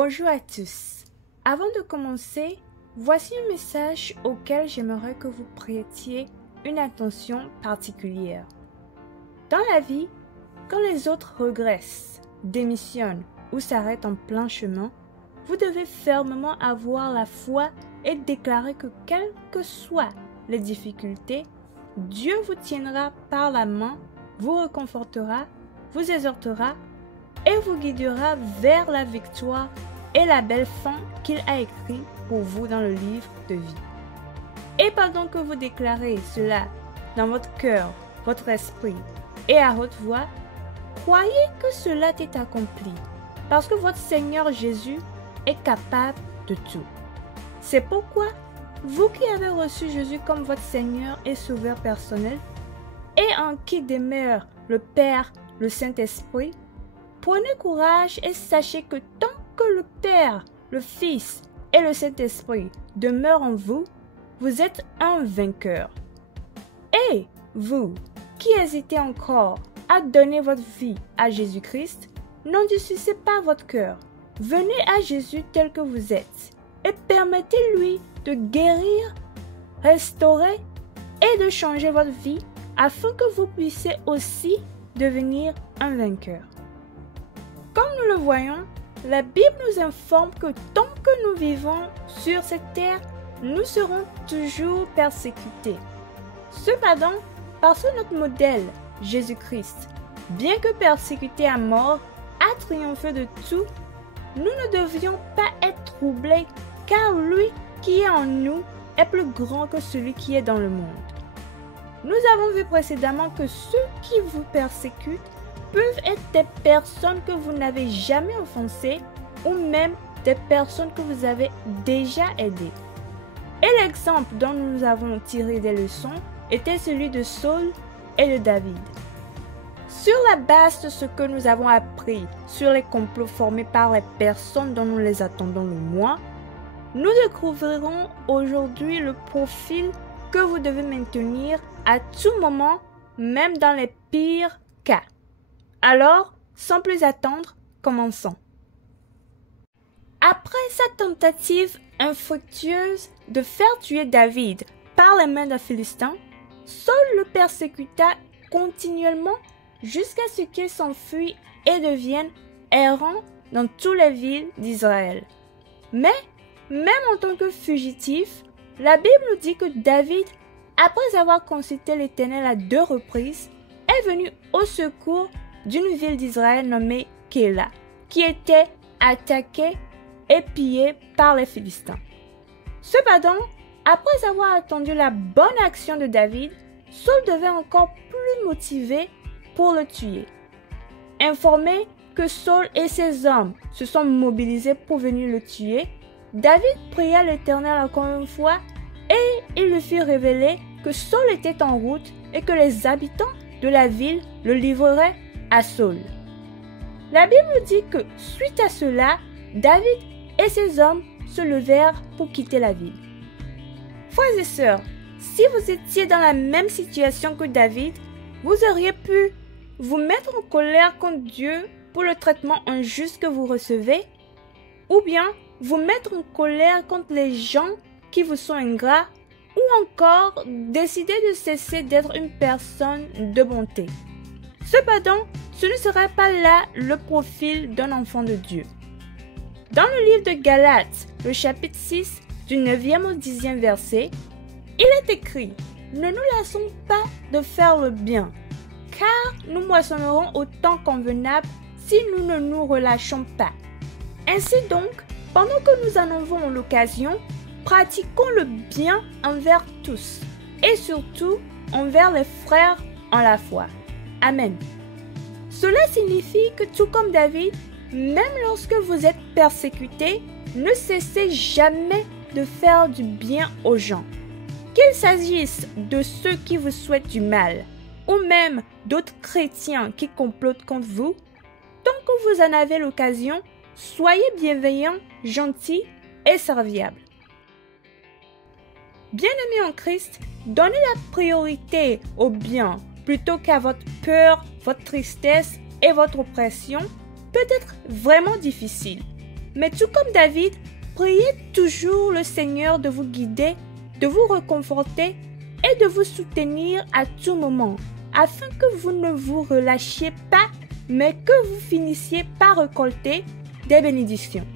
Bonjour à tous. Avant de commencer, voici un message auquel j'aimerais que vous prêtiez une attention particulière. Dans la vie, quand les autres regressent, démissionnent ou s'arrêtent en plein chemin, vous devez fermement avoir la foi et déclarer que quelles que soient les difficultés, Dieu vous tiendra par la main, vous réconfortera, vous exhortera et vous guidera vers la victoire et la belle fin qu'il a écrit pour vous dans le livre de vie. Et pendant que vous déclarez cela dans votre cœur, votre esprit et à haute voix, croyez que cela est accompli, parce que votre Seigneur Jésus est capable de tout. C'est pourquoi, vous qui avez reçu Jésus comme votre Seigneur et Sauveur personnel, et en qui demeure le Père, le Saint-Esprit, prenez courage et sachez que tant que le Père, le Fils et le Saint-Esprit demeurent en vous, vous êtes un vainqueur. Et vous, qui hésitez encore à donner votre vie à Jésus-Christ, n'endurcissez pas votre cœur. Venez à Jésus tel que vous êtes et permettez-lui de guérir, restaurer et de changer votre vie afin que vous puissiez aussi devenir un vainqueur. Comme nous le voyons, la Bible nous informe que tant que nous vivons sur cette terre, nous serons toujours persécutés. Cependant, parce que notre modèle, Jésus-Christ, bien que persécuté à mort, a triomphé de tout, nous ne devions pas être troublés, car lui qui est en nous est plus grand que celui qui est dans le monde. Nous avons vu précédemment que ceux qui vous persécutent peuvent être des personnes que vous n'avez jamais offensées ou même des personnes que vous avez déjà aidées. Et l'exemple dont nous avons tiré des leçons était celui de Saul et de David. Sur la base de ce que nous avons appris sur les complots formés par les personnes dont nous les attendons le moins, nous découvrirons aujourd'hui le profil que vous devez maintenir à tout moment, même dans les pires cas. Alors, sans plus attendre, commençons. Après sa tentative infructueuse de faire tuer David par les mains d'un Philistin, Saul le persécuta continuellement jusqu'à ce qu'il s'enfuit et devienne errant dans toutes les villes d'Israël. Mais, même en tant que fugitif, la Bible nous dit que David, après avoir consulté l'Éternel à 2 reprises, est venu au secours d'une ville d'Israël nommée Kéla, qui était attaquée et pillée par les Philistins. Cependant, après avoir attendu la bonne action de David, Saul devait encore plus motivé pour le tuer. Informé que Saul et ses hommes se sont mobilisés pour venir le tuer, David pria l'Éternel encore une fois et il lui fit révéler que Saul était en route et que les habitants de la ville le livreraient à Saul. La Bible dit que suite à cela, David et ses hommes se levèrent pour quitter la ville. Frères et sœurs, si vous étiez dans la même situation que David, vous auriez pu vous mettre en colère contre Dieu pour le traitement injuste que vous recevez, ou bien vous mettre en colère contre les gens qui vous sont ingrats, ou encore décider de cesser d'être une personne de bonté. Cependant, ce ne serait pas là le profil d'un enfant de Dieu. Dans le livre de Galates, le chapitre 6, du 9e au 10e verset, il est écrit « Ne nous lassons pas de faire le bien, car nous moissonnerons au temps convenable si nous ne nous relâchons pas. Ainsi donc, pendant que nous en avons l'occasion, pratiquons le bien envers tous, et surtout envers les frères en la foi. » Amen. Cela signifie que tout comme David, même lorsque vous êtes persécuté, ne cessez jamais de faire du bien aux gens. Qu'il s'agisse de ceux qui vous souhaitent du mal, ou même d'autres chrétiens qui complotent contre vous, tant que vous en avez l'occasion, soyez bienveillants, gentils et serviables. Bien-aimés en Christ, donnez la priorité au bien plutôt qu'à votre peur, votre tristesse et votre oppression peut être vraiment difficile. Mais tout comme David, priez toujours le Seigneur de vous guider, de vous réconforter et de vous soutenir à tout moment, afin que vous ne vous relâchiez pas, mais que vous finissiez par récolter des bénédictions.